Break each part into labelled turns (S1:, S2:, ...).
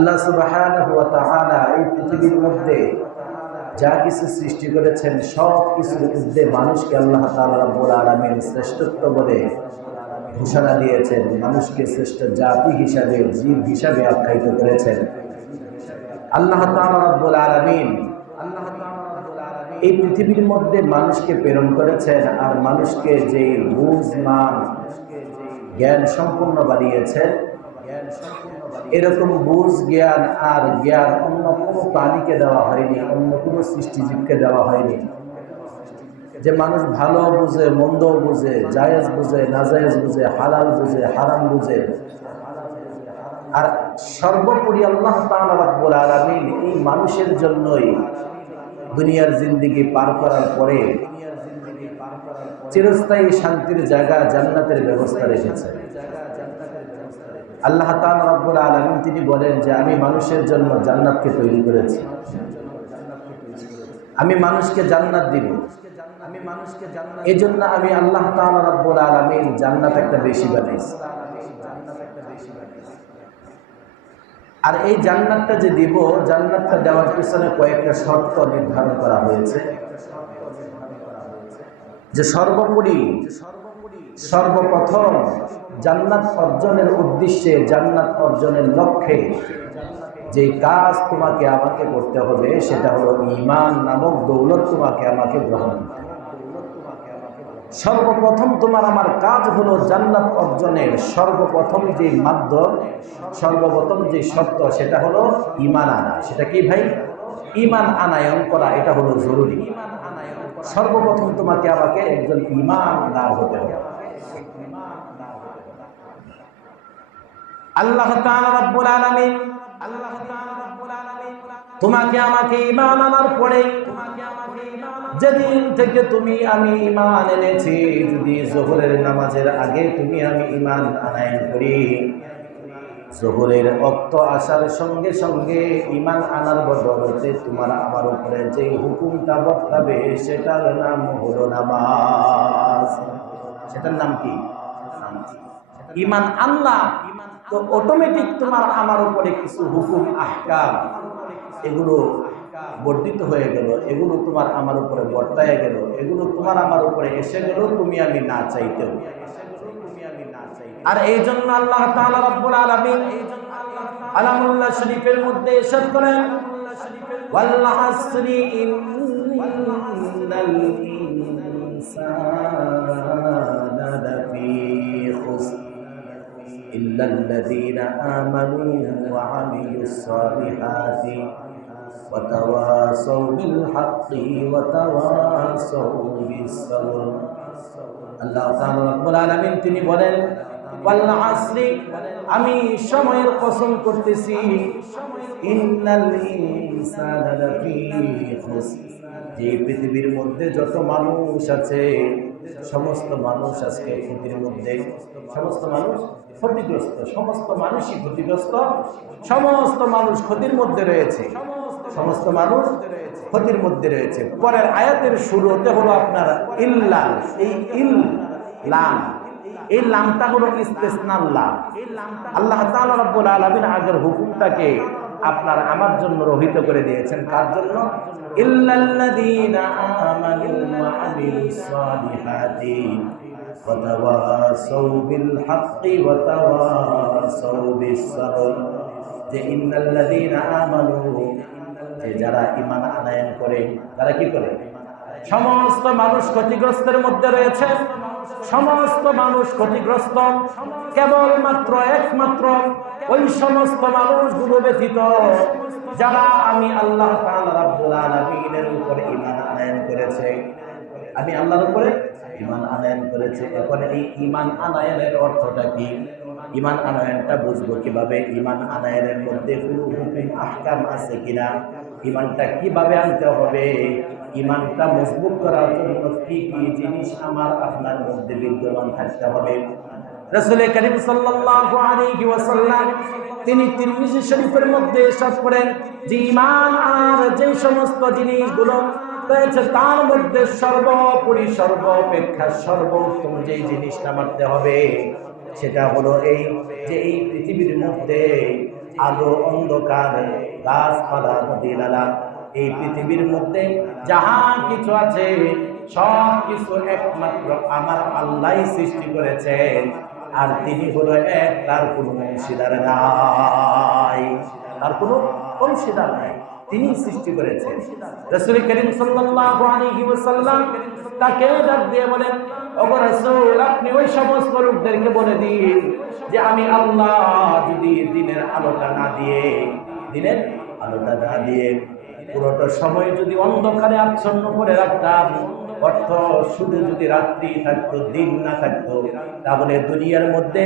S1: আল্লাহ তাআলা এই পৃথিবীর মধ্যে যা কিছু সৃষ্টি করেছেন, সব মানুষকে শ্রেষ্ঠত্ব বলে ঘোষণা দিয়েছেন। মানুষকে শ্রেষ্ঠ জাতি হিসাবে, জীব হিসাবে আখ্যায়িত করেছেন। আল্লাহ আলামিন এই পৃথিবীর মধ্যে মানুষকে প্রেরণ করেছেন আর মানুষকে যে বুঝ, মান, জ্ঞান সম্পূর্ণ বানিয়েছেন এরকম বুঝ জ্ঞান আর জ্ঞান অন্য কোনো প্রাণীকে দেওয়া হয়নি, অন্য কোনো সৃষ্টিজীবকে দেওয়া হয়নি। যে মানুষ ভালো বুঝে মন্দ বুঝে, জায়েজ বুঝে, নাজায়েজ বুঝে, হালাল বুঝে, হারাম বুঝে। আর সর্বোপরি আল্লাহ তাআলা রাব্বুল আলামিন এই মানুষের জন্যই দুনিয়ার জিন্দিগি পার করার পরে চিরস্থায়ী শান্তির জায়গা জান্নাতের ব্যবস্থা রেখেছেন আল্লাহ রাব্বুল আলামিন তিনি বলেন যে আমি মানুষের জন্য জান্নাতকে তৈরি করেছি। আমি মানুষকে জান্নাত দিব। আমি মানুষকে জান্নাত এই জন্য আমি আল্লাহ তাআলা রাব্বুল আলামিন জান্নাত একটা বেশি বানাইছি। আর এই জান্নাতটা যে দিব, জান্নাতটা দেওয়ার পিছনে কয়েকটা শর্ত নির্ধারণ করা হয়েছে। যে সর্বোপরি, সর্বপ্রথম জান্নাত অর্জনের উদ্দেশ্যে, জান্নাত অর্জনের লক্ষ্যে যে কাজ তোমাকে আমাকে করতে হবে, সেটা হলো ইমান নামক দৌলত তোমাকে আমাকে গ্রহণ সর্বপ্রথম তোমার আমার কাজ হলো জান্নাত অর্জনের সর্বপ্রথম যে মাধ্যম সর্বপ্রথম যে সত্য সেটা হলো ইমান আনা। সেটা কি ভাই? ইমান আনায়ন করা, এটা হলো জরুরি। সর্বপ্রথম তোমাকে আমাকে একজন ইমান ইমানদার হতে হবে। আল্লাহ রাব্বুল আলামিন, আল্লাহ তোমাকে আমাকে ঈমান আনার পরে যেদিন থেকে তুমি আমি ঈমান এনেছি, যদি জোহরের নামাজের আগে তুমি আমি ঈমান আনায়ন করি। জোহরের অক্ত আসার সঙ্গে সঙ্গে ইমান আনার বদলতে তোমার আমার উপরে যে হুকুমটা বর্তাবে সেটার নাম হলো নামাজ। সেটার নাম কি? ইমান আল্লাহ তো অটোমেটিক তোমার আমার উপরে কিছু হুকুম, আহকাম, এগুলো বর্ধিত হয়ে গেল, এগুলো তোমার আমার উপরে বর্তায় গেল, এগুলো তোমার আমার উপরে এসে গেল, তুমি আমি না চাইতে চাইতেও। আর এই জন্য আল্লাহ তাআলা রব্বুল আলামিন আলামুল্লাহ শরীফের মধ্যে ইরশাদ করেন ওয়াল আসরি إلا الذين آمنوا وعملوا الصالحات وتواصوا بالحق وتواصوا بالصبر আল্লাহ তাআলা রব্বুল আলামিন তিনি বলেন ওয়াল আসরি আমি সময়ের কসম করতেছি ইন্নাল ইনসানা লাফি খুসর যে পৃথিবীর মধ্যে যত মানুষ আছে সমস্ত মানুষ আজকে ক্ষতির মধ্যে, সমস্ত মানুষ ক্ষতিগ্রস্ত, সমস্ত মানুষই ক্ষতিগ্রস্ত, সমস্ত মানুষ ক্ষতির মধ্যে রয়েছে, সমস্ত মানুষ ক্ষতির মধ্যে রয়েছে। পরের আয়াতের শুরুতে হলো আপনার ইল্লা, এই ইল, লাম। এই লামটা হলো ইস্তেসনাল লাম। আল্লাহ তাআলা রাব্বুল আগের হুকুমটাকে আপনার আমার জন্য রহিত করে দিয়েছেন। কার জন্য? যে যারা ইমান আনয়ন করে, তারা কি করে? সমস্ত মানুষ ক্ষতিগ্রস্তের মধ্যে রয়েছে। সমস্ত মানুষ ক্ষতিগ্রস্ত, কেবলমাত্র একমাত্র ওই সমস্ত মানুষগুলো ব্যতীত, যারা আমি আল্লাহ উপরে আনয়ন করেছে। আমি আল্লাহর উপরে ইমান আনয়ন করেছে। এখন এই ইমান আনায়নের অর্থটা কি? ইমান আনায়নটা বুঝব কীভাবে? ইমান আনয়নের মধ্যে কোনো হুকুম আহকাম আছে কিনা? ইমানটা কীভাবে আনতে হবে? ঈমানটা মজবুত করার জন্য কি কি জিনিস আমার আপনার মধ্যে বিদ্যমান থাকতে হবে। রাসূল করিম সাল্লাল্লাহু আলাইহি ওয়াসাল্লাম তিনি তিরমিজি শরীফের মধ্যে ইরশাদ করেন যে ঈমান আর যে সমস্ত জিনিসগুলো রয়েছে তার মধ্যে সর্বোপরি সর্বাপেক্ষা সর্বোত্তম যে জিনিসটা মানতে হবে, সেটা হলো এই যে এই পৃথিবীর মধ্যে আলো অন্ধকার, গাছপালা, নদী, নালা এই পৃথিবীর মধ্যে যাহা কিছু আছে, সব কিছু একমাত্র আমার আল্লাহ সৃষ্টি করেছেন। আর তিনি হলো এক, তার কোনো অংশীদার নাই। তার কোনো অংশীদার নাই। তিনি সৃষ্টি করেছেন। রসুল করিম ওয়াসাল্লাম তাকে ডাক দিয়ে বলেন আপনি ওই সমস্ত লোকদেরকে বলে দিন যে আমি আল্লাহ যদি দিনের আলোটা না দিয়ে, দিনের আলোটা না দিয়ে পুরোটা সময় যদি অন্ধকারে আচ্ছন্ন করে রাখতাম, অর্থ শুধু যদি রাত্রি থাকতো, দিন না থাকতো, তাহলে দুনিয়ার মধ্যে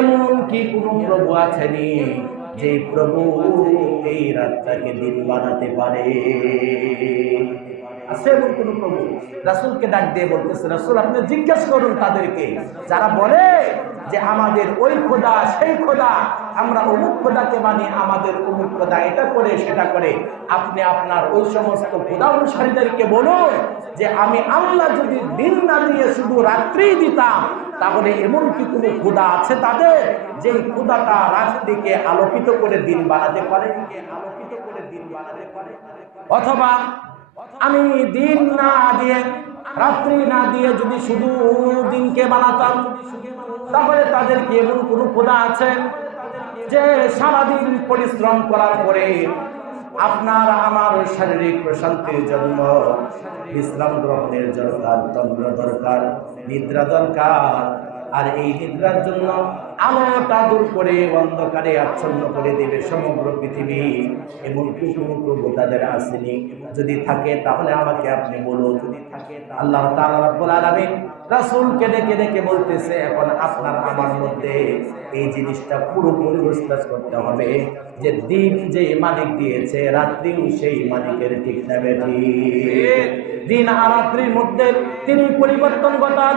S1: এমন কি কোনো প্রভু আছেনি যে প্রভু এই রাতটাকে দিন বানাতে পারে? আছে এমন কোন প্রভু? রাসুলকে ডাক দিয়ে বলতেছে, রাসুল, আপনি জিজ্ঞেস করুন তাদেরকে। যারা বলে যে আমাদের ওই খোদা, সেই খোদা, আমরা অমুক খোদাকে মানি, আমাদের অমুক খোদা এটা করে, সেটা করে। আপনি আপনার ওই সমস্ত খোদা অনুসারীদেরকে বলুন যে আমি আল্লাহ যদি দিন না দিয়ে শুধু রাত্রি দিতাম, তাহলে এমন কি কোনো ক্ষুদা আছে তাদের যে ক্ষুদাটা রাত্রিকে আলোকিত করে দিন বানাতে পারে আলোকিত করে দিন বানাতে পারে অথবা আমি দিন না দিয়ে, রাত্রি না দিয়ে যদি শুধু দিনকে বানাতাম, তাহলে তাদের কি এমন কোনো খোদা আছে যে সারাদিন পরিশ্রম করার পরে আপনার আমার শারীরিক প্রশান্তির জন্য, বিশ্রাম গ্রহণের দরকার তন্ত্র দরকার, নিদ্রা দরকার আর এই নিদ্রার জন্য আলোটা দূর করে অন্ধকারে আচ্ছন্ন করে দেবে সমগ্র পৃথিবী। এমন কিছু প্রভু তাদের আসেনি যদি থাকে, তাহলে আমাকে আপনি বলুন। যদি থাকে আল্লাহ তাআলা রাব্বুল আলামিন রাসূলকে ডেকে ডেকে বলতেছে, এখন আপনার আমার মধ্যে এই জিনিসটা পুরোপুরি বিশ্বাস করতে হবে যে দিন যে মালিক দিয়েছে, রাত্রিও সেই মালিকের ঠিক না ঠিক দিন আর রাত্রির মধ্যে তিনি পরিবর্তন ঘটান।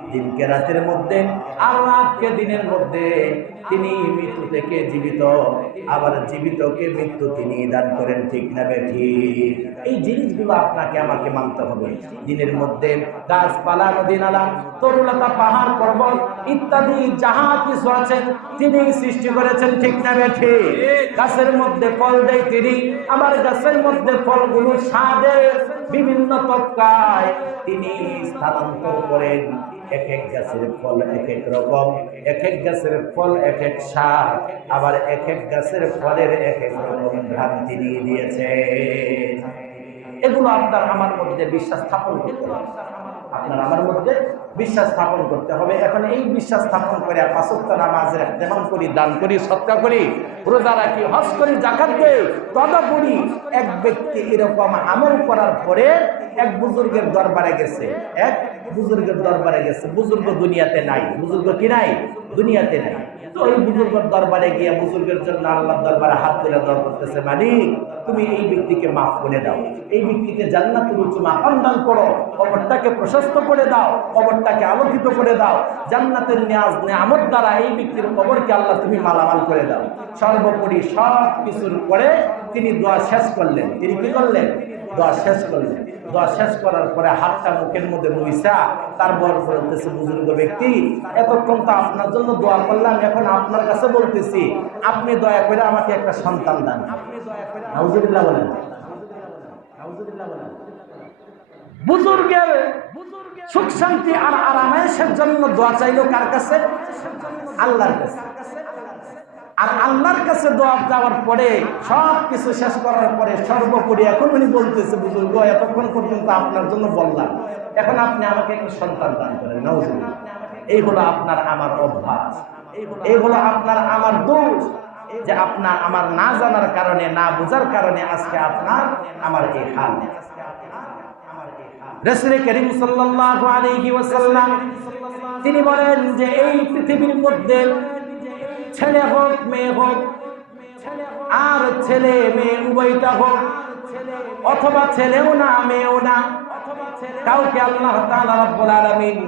S1: দিনকে রাতের মধ্যে আর রাতকে দিনের মধ্যে। তিনি মৃত্যু থেকে জীবিত, আবার জীবিতকে মৃত্যু তিনি দান করেন, ঠিক না বেঠি এই জিনিসগুলো আপনাকে, আমাকে মানতে হবে। দিনের মধ্যে গাছপালা নদী নালা তরুলতা, পাহাড়, পর্বত ইত্যাদি যাহা কিছু আছে তিনি সৃষ্টি করেছেন, ঠিক না বেঠি গাছের মধ্যে ফল দেয় তিনি, আবার গাছের মধ্যে ফলগুলো স্বাদে বিভিন্ন তৎকায় তিনি স্থানান্তর করেন। এক এক গাছের ফল এক এক রকম এক এক গাছের ফল এক এক স্বাদ আবার এক এক গাছের ফলের এক এক রকম ঘ্রাণ তিনি দিয়েছে। এগুলো আপনার আমার মধ্যে বিশ্বাস স্থাপন করতে হবে। আপনার আমার মধ্যে বিশ্বাস স্থাপন করতে হবে। এখন এই বিশ্বাস স্থাপন করে পাঁচত্ব নামাজের যেমন করি দান করি সৎকা করি, রোজা রাখি, হজ করি জাকাত দেই এক ব্যক্তি এরকম আমল করার পরে এক বুজুর্গের দরবারে গেছে, এক বুজুর্গের দরবারে গেছে। বুজুর্গ দুনিয়াতে নাই। বুজুর্গ কি নাই? দুনিয়াতে নাই। তো দরবারে গিয়ে বুজুর্গের জন্য দরবারে হাত তুলে দর করতেছে, মালিক, তুমি এই ব্যক্তিকে মাফ করে দাও। এই ব্যক্তিকে করো প্রশস্ত করে দাও আলোকিত করে দাও। জান্নাতের নিয়াজ, নিয়ামত দ্বারা এই ব্যক্তির আল্লাহ তুমি মালামাল করে দাও। সর্বোপরি সব কিছুর পরে তিনি দোয়া শেষ করলেন। তিনি কি করলেন? দোয়া শেষ করলেন। দোয়া শেষ করার পরে হাতটা মুখের মধ্যে রইসা তারপর বলতেছে, বুজুর্গ ব্যক্তি, এতক্ষণ তো আপনার জন্য দোয়া করলাম এখন আপনার কাছে বলতেছি আপনি দয়া করে আমাকে একটা সন্তান দান। বলেন। নাউজুবিল্লাহ বলেন। বুজুর্গের সুখ শান্তি আর আরামায়েশের জন্য দোয়া চাইলো কার কাছে? আল্লাহর কাছে। আর আল্লাহর কাছে দোয়া যাওয়ার পরে সব কিছু শেষ করার পরে সর্বোপরি এখন উনি বলতেছে বুজুর্গ এতক্ষণ পর্যন্ত আপনার জন্য বললাম। এখন আপনি আমাকে একটু সন্তান দান করেন। এই হলো আপনার আমার অভ্যাস। এই হলো আপনার আমার দোষ যে আপনার আমার না জানার কারণে, না বোঝার কারণে আজকে আপনার আমার এই হাল। তিনি বলেন যে এই পৃথিবীর মধ্যে ছেলে হোক, মেয়ে হোক, আর ছেলে, মেয়ে উভয়টা হোক, অথবা ছেলেও না, মেয়েও না, কাউকে আল্লাহ রাব্বুল আলামিন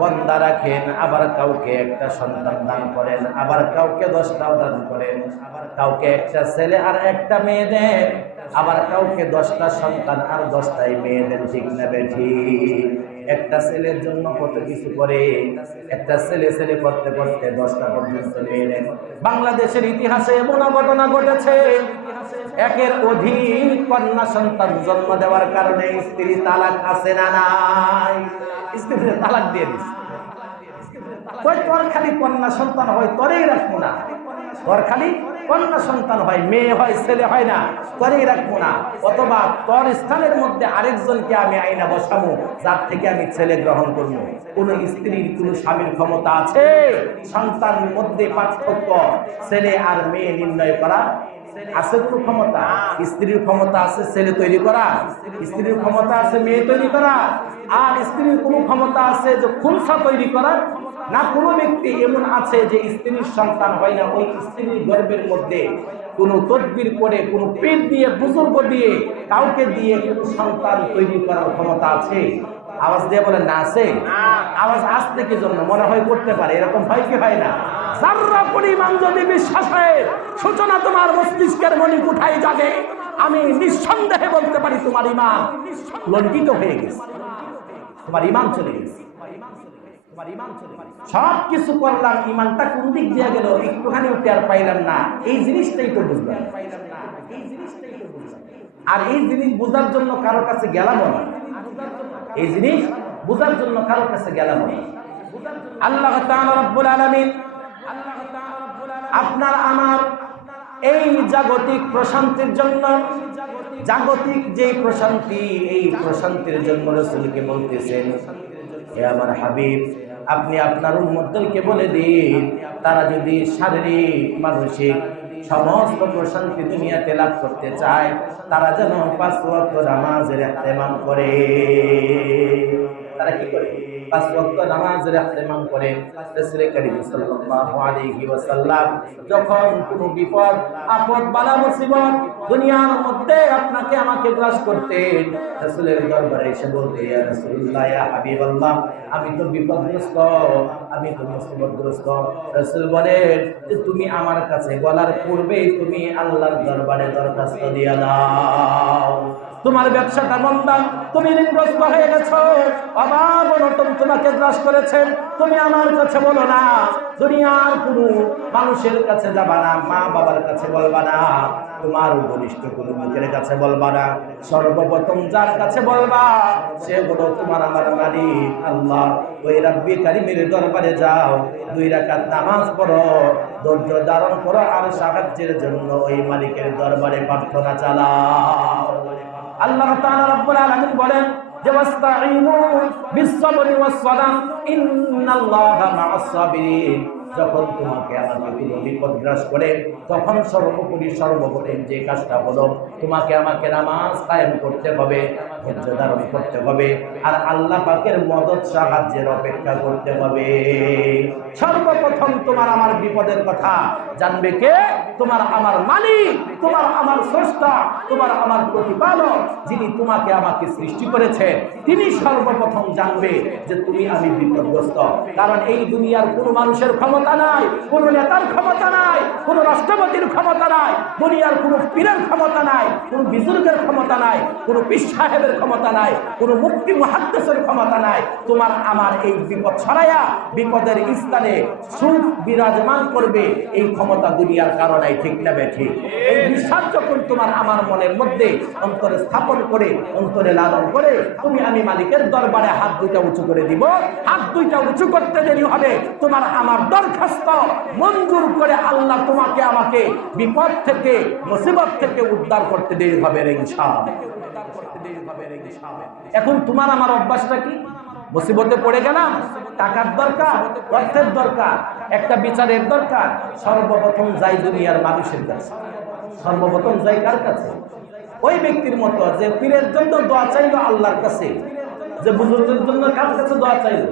S1: বন্দা রাখেন, আবার কাউকে একটা সন্তান দান করেন, আবার কাউকে দশটাও দান করেন, আবার কাউকে একটা ছেলে আর একটা মেয়ে দেন, আবার কাউকে দশটা সন্তান আর দশটাই মেয়ে দেন, ঠিক না বেঠি? একটা ছেলের জন্য কত কিছু করে, একটা ছেলে ছেলে করতে করতে দশটা পর্যন্ত দেন বাংলাদেশের ইতিহাসে এমন ঘটনা ঘটেছে, একের অধিক কন্যা সন্তান জন্ম দেওয়ার কারণে স্ত্রী তালাক আছে না নাই? স্ত্রী তালাক দিয়ে দিচ্ছে তোর খালি কন্যা সন্তান হয়, তোরেই রাখব না। তোর খালি কন্যা সন্তান হয়, মেয়ে হয়, ছেলে হয় না তোরেই রাখব না। অথবা তোর স্থানের মধ্যে আরেকজনকে আমি আইনা বসাবো, যার থেকে আমি ছেলে গ্রহণ করব। কোন স্ত্রীর কোন স্বামীর ক্ষমতা আছে? সন্তান মধ্যে পার্থক্য, ছেলে আর মেয়ে নির্ণয় করা আছে কোনো ক্ষমতা? স্ত্রীর ক্ষমতা আছে, ছেলে তৈরি করা। স্ত্রীর ক্ষমতা আছে, মেয়ে তৈরি করা। আর স্ত্রীর কোনো ক্ষমতা আছে যে খুনসা তৈরি করার না কোনো ব্যক্তি এমন আছে যে স্ত্রীর সন্তান হয় না, ওই স্ত্রীর গর্ভের মধ্যে কোনো তদবির করে, কোনো পেট দিয়ে, বুজুর্গ দিয়ে কাউকে দিয়ে কোনো সন্তান তৈরি করার ক্ষমতা আছে? আওয়াজ দিয়ে বলে না আছে। আওয়াজ আসতে কি জন্য মনে হয় করতে পারে, এরকম হয় কি হয় না? যার্রা পরিমাণ যদি বিশ্বাস হয় সূচনা তোমার মস্তিষ্কের মনি কোথায় যাবে আমি নিঃসন্দেহে বলতে পারি তোমার ইমান লজ্জিত হয়ে গেছে। তোমার ইমান চলে গেছে। সব কিছু করলাম, ইমানটা কোন দিক দিয়ে গেল, একটুখানি আর পাইলাম না। এই জিনিসটাই তো বুঝলাম। আর এই জিনিস বোঝার জন্য কারোর কাছে গেলাম না। এই জিনিস বোঝার জন্য কারোর কাছে গেলাম না। আল্লাহ রব্বুল আলামিন আপনার আমার এই জাগতিক প্রশান্তির জন্য, জাগতিক যে প্রশান্তি, এই প্রশান্তির জন্য রসুলকে বলতেছেন আমার হাবিব আপনি আপনার উন্মতদেরকে বলে দিন, তারা যদি শারীরিক, মানসিক সমস্ত প্রশান্তি দুনিয়াতে লাভ করতে চায়, তারা যেন পাঁচ নামাজের ইহতেমাম করে। তারা কি করে? পাঁচ করে। যখন বিপদ, আপদ বালা মুসিবত দুনিয়ার মধ্যে আপনাকে আমাকে গ্রাস করতেন রাসূলের দরবারে এসে বলতে, ইয়া রাসূলুল্লাহ, ইয়া হাবিবাল্লাহ, আমি তো বিপদগ্রস্ত, আমি তো মুসিবতগ্রস্ত। রাসূল বলেন, যে তুমি আমার কাছে বলার পূর্বেই তুমি আল্লাহর দরবারে দরখাস্ত দিয়া দাও। তোমার ব্যবসাটা বন্ধ তুমি ঋণগ্রস্ত হয়ে গেছো। অভাব অনটন তোমাকে গ্রাস করেছেন তুমি আমার কাছে বলো না, দুনিয়ার কোনো মানুষের কাছে যাবা না, মা বাবার কাছে বলবা না, তোমার ঘনিষ্ঠ কোনো লোকের কাছে বলবা না। সর্বপ্রথম যার কাছে বলবা, সে হলো তোমার আমার মালিক। আল্লাহ, ওই রাব্বি কারিমের দরবারে যাও, দুই রাকাত নামাজ পড়ো, ধৈর্য ধারণ করো আর সাহায্যের জন্য ওই মালিকের দরবারে প্রার্থনা চালাও। আল্লাহ তাআলা আলামিন বলেন যে, ওয়াস্তাঈনু বিসসাবরি ওয়াসসালাম ইন্নাল্লাহা মা'আস সাবিরিন যখন তোমাকে আমাকে কোনো বিপদ গ্রাস করে, তখন সর্বোপরি সর্বপ্রথম যে কাজটা হলো, তোমাকে আমাকে নামাজ কায়েম করতে হবে। ধৈর্য ধারণ করতে হবে। আর আল্লাহ পাকের মদত সাহায্যের অপেক্ষা করতে হবে। সর্বপ্রথম তোমার আমার বিপদের কথা। জানবে কে? তোমার আমার মালিক, তোমার আমার স্রষ্টা, তোমার আমার প্রতিপালক যিনি তোমাকে আমাকে সৃষ্টি করেছে তিনি সর্বপ্রথম জানবে যে তুমি আমি বিপদগ্রস্ত। কারণ এই দুনিয়ার কোনো মানুষের ক্ষমতা নাই, কোনো নেতার ক্ষমতা নাই, কোনো রাষ্ট্রপতির ক্ষমতা নাই, দুনিয়ার কোনো পীরের ক্ষমতা নাই, কোনো বিজুর্গের ক্ষমতা নাই, কোনো পীর সাহেবের ক্ষমতা নাই, কোনো মুক্তি মহাদ্দেশের ক্ষমতা নাই। তোমার আমার এই বিপদ ছড়াইয়া বিপদের স্থানে সুখ বিরাজমান করবে, এই ক্ষমতা দুনিয়ার কারণে ঠিক না বেঠি এই বিশ্বাস যখন তোমার আমার মনের মধ্যে অন্তরে স্থাপন করে, অন্তরে লালন করে, তুমি আমি মালিকের দরবারে হাত দুইটা উঁচু করে দিব। হাত দুইটা উঁচু করতে দেরি হবে। তোমার আমার দরখাস্ত মঞ্জুর করে আল্লাহ তোমাকে আমাকে বিপদ থেকে, মুসিবত থেকে উদ্ধার করতে দেরি হবে রে ইনশাআল্লাহ। এখন তোমার আমার অভ্যাসটা কি? মুসিবতে পড়ে গেলাম, টাকার দরকার, অর্থের দরকার, একটা বিচারের দরকার, সর্বপ্রথম যাই দুনিয়ার মানুষের কাছে। সর্বপ্রথম যাই কার কাছে? ওই ব্যক্তির মতো যে পীরের জন্য দোয়া চাইলো আল্লাহর কাছে, যে বুজুর্গের জন্য কার কাছে দোয়া চাইল?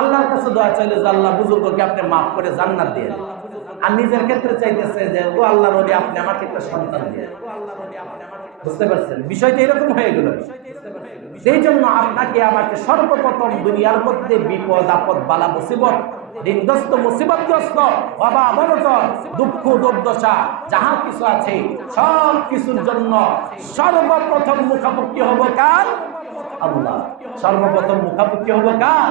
S1: আল্লাহর কাছে দোয়া চাইলো যে আল্লাহ বুজুর্গকে আপনি মাফ করে জান্নাত দিয়ে। আর নিজের ক্ষেত্রে চাইতেছে যে, ও আল্লাহ রবি, আপনি আমাকে একটা সন্তান দিয়ে বুঝতে পারছেন? বিষয়টা এরকম হয়ে গেল। সেই জন্য আপনাকে আমাকে সর্বপ্রথম দুনিয়ার মধ্যে বিপদ, আপদ, বালা, মুসিবত, ঋণগ্রস্ত, মুসিবতগ্রস্ত বাবা অবনতন দুঃখ, দুর্দশা, যাহা কিছু আছে, সব কিছুর জন্য সর্বপ্রথম মুখাপুক্ষি হব কার? আল্লাহ। সর্বপ্রথম মুখাপুক্ষি হব কার?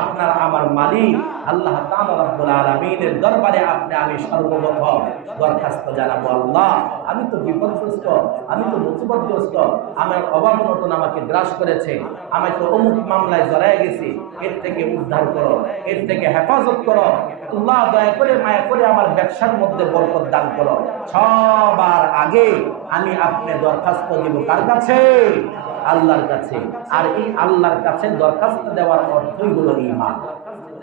S1: আপনার আমার মালিক আল্লাহ তাআলা রাব্বুল আলামিনের দরবারে আপনি আমি সর্বপ্রথম দরখাস্ত জানাব আল্লাহ। আমি তো বিপদগ্রস্ত, আমি তো মুসিবতগ্রস্ত, আমার অভাব অনটন আমাকে গ্রাস করেছে আমি তো অমুক মামলায় জড়ায় গেছি, এর থেকে উদ্ধার করো, এর থেকে হেফাজত করো। আল্লাহ দয়া করে, মায়া করে আমার ব্যবসার মধ্যে বরকত দান করো। সবার আগে আমি আপনি দরখাস্ত দিব কার কাছে? আল্লাহর কাছে। আর এই আল্লাহর কাছে দরখাস্ত দেওয়ার অর্থই ইমান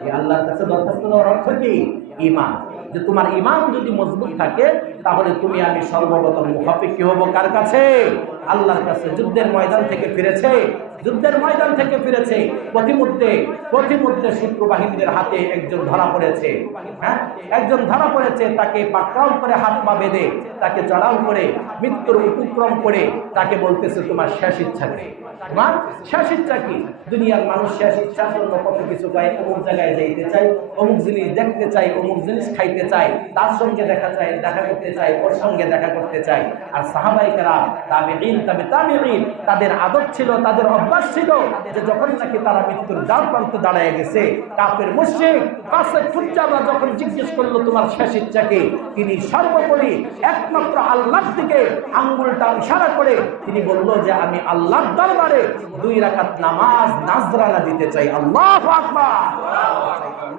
S1: এই আল্লাহর কাছে দরখাস্ত দেওয়ার অর্থ কি? ইমান যে তোমার ইমান যদি মজবুত থাকে, তাহলে তুমি আমি সর্বপ্রথম মুখাপেক্ষি হব? কার কাছে? আল্লাহর কাছে। যুদ্ধের ময়দান থেকে ফিরেছে। যুদ্ধের ময়দান থেকে ফিরেছে। প্রতিমধ্যে প্রতিমধ্যে শত্রু বাহিনীদের হাতে একজন ধরা পড়েছে। হ্যাঁ? একজন ধরা পড়েছে, তাকে পাকড়াও করে হাত পা বেঁধে, তাকে চড়াও করে, মৃত্যুর উপক্রম করে, তাকে বলতেছে, তোমার শেষ ইচ্ছা কি? তোমার শেষ ইচ্ছা কি? দুনিয়ার মানুষ শেষ ইচ্ছার জন্য কত কিছু গায়ে অমুক জায়গায় যাইতে চাই অমুক জিনিস দেখতে চাই অমুক জিনিস খাইতে চাই তার সঙ্গে দেখা চাই দেখা করতে চাই ওর সঙ্গে দেখা করতে চাই আর সাহাবাইকারা তাবে ইন তবে তাবে তাদের আদত ছিল, তাদের অভ্যাস ছিল যে যখন নাকি তারা মৃত্যুর দ্বার প্রান্ত দাঁড়ায় গেছে কাপের মুশ্রিক কাছে ফুটজাবা যখন জিজ্ঞেস করল, তোমার শেষ ইচ্ছা কি? তিনি সর্বোপরি একমাত্র আল্লাহর দিকে আঙ্গুলটা ইশারা করে তিনি বলল যে, আমি আল্লাহর দরবারে দুই রাকাত নামাজ নাজরানা দিতে চাই। আল্লাহ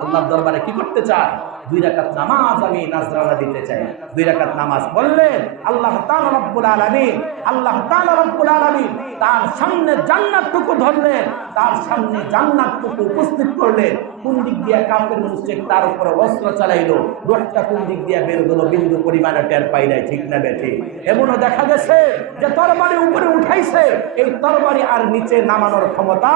S1: আল্লাহর দরবারে কি করতে চায়? দুই রাকাত নামাজ আমি নাজরানা দিতে চাই। দুই রাকাত নামাজ বললেন আল্লাহ তাআলা রব্বুল আলামিন, আল্লাহ তাআলা রব্বুল আলামিন তার সামনে জান্নাতটুকু ধরলেন তার সামনে জান্নাতটুকু উপস্থিত করলেন কোন দিক দিয়ে কাপের মুশরিক তার উপরে অস্ত্র চালাইলো, রোডটা কোন দিক দিয়ে বের হলো, বিন্দু পরিমাণে টের পাই নাই, ঠিক না বেঠি এমনও দেখা গেছে যে তরবারি উপরে উঠাইছে, এই তরবারি আর নিচে নামানোর ক্ষমতা